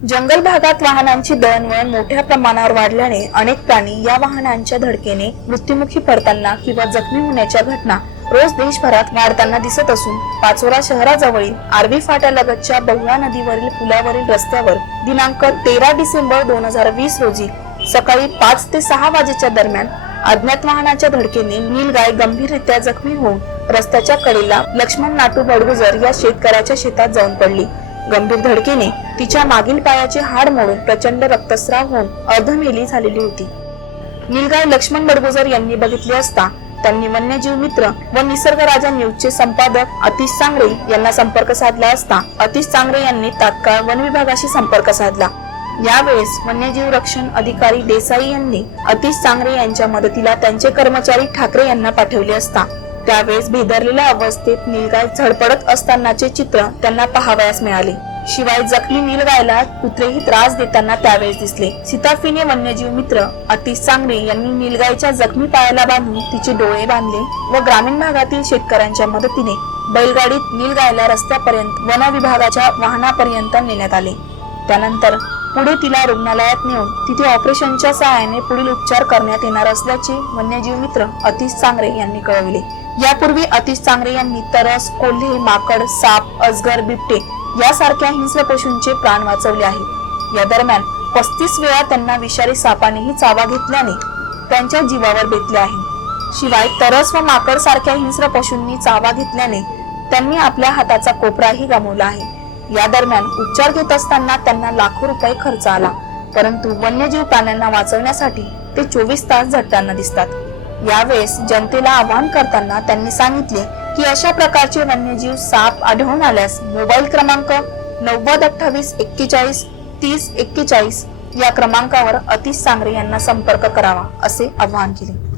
जंगल भागात वाहनांची दळणवळण मोठ्या प्रमाणावर वाढल्याने अनेक प्राणी या वाहनांच्या धडकेने मृत्युमुखी पडताना किंवा जखमी होण्याच्या घटना रोज देशभरात वाढताना दिसत असून पाचोरा शहराजवळील आर्वी फाट्यालगतच्या बहुळा नदीवरील पुलावरील रस्त्यावर दिनांक 13 डिसेंबर 2020 रोजी सकाळी 5 ते 6 वाजेच्या दरम्यान अज्ञात वाहनाच्या धडकेने नीलगाय गंभीररित्या जखमी होऊन रस्त्याच्या कडेला लक्ष्मण नाटू बडगुजर या शेतकऱ्याच्या शेतात जाऊन पडली। गंभीर धडकेने तिच्या मागील पायाचे हाड मोडून प्रचंड रक्तस्राव होऊन अर्धमेली झालेली होती। नीलगाय लक्ष्मण बडगुजर यांनी बघितले असता त्यांनी वन्यजीव मित्र व निसर्ग राजा न्यूजचे संपादक अतिश सांगरे यांना संपर्क साधला असता अतिश सांगरे यांनी तात्काळ वन विभागाशी संपर्क साधला। यावेळेस वन्यजीव रक्षण अधिकारी देसाई यांनी अतिश सांगरे यांच्या मदतीला त्यांचे कर्मचारी ठाकरे यांना पाठवले असता त्यावेळेस भेदरलेल्या अवस्थेत नीलगाय झडपडत असतानाचे चित्र त्यांना पाहावयास मिळाले। शिवाय जखमी नीलगायला कुत्रेही त्रास देताना त्यावेळेस दिसले। सीताफीने वन्यजीव मित्र अतिश सांगरे यांनी नीलगायच्या जखमी पायाला बांधून तिचे डोळे बांधले व ग्रामीण भागातील शेतकऱ्यांच्या मदतीने बैलगाडीत नीलगायला रस्त्यापर्यंत वन विभागाच्या वाहनापर्यंत नेण्यात आले। त्यानंतर पुढे तिला रुग्णालयात नेऊन तिथे ऑपरेशनच्या सहाय्याने पुढील उपचार करण्यात येणार असल्याचे वन्यजीव मित्र अतिश सांगरे यांनी कळविले। यापूर्वी अतिश सांगरे यांनी तरस, कोल्हे, माकड, साप, अजगर, बिबटे यासारख्या हिंस्र पशूंचे प्राण वाचवले आहेत। या दरम्यान 35 वेळा त्यांना विषारी सापानेही चावा घेतल्याने त्यांच्या जीवावर बेतले आहे। शिवाय तरस व माकड सारख्या हिंस्र पशूंनी चावा घेतल्याने त्यांनी आपल्या हाताचा कोपराही गमावला आहे। या दरम्यान उपचार घेत असताना त्यांना लाखो रुपये खर्च आला, परंतु वन्यजीव प्राण्यांना वाचवण्यासाठी ते 24 तास झटताना दिसतात। यावेळेस जनतेला आवाहन करताना त्यांनी सांगितले की अशा प्रकारचे वन्यजीव साप आढळून आल्यास मोबाईल क्रमांक 9028413041 या क्रमांकावर अतिश सांगरे यांना संपर्क करावा असे आवाहन केले।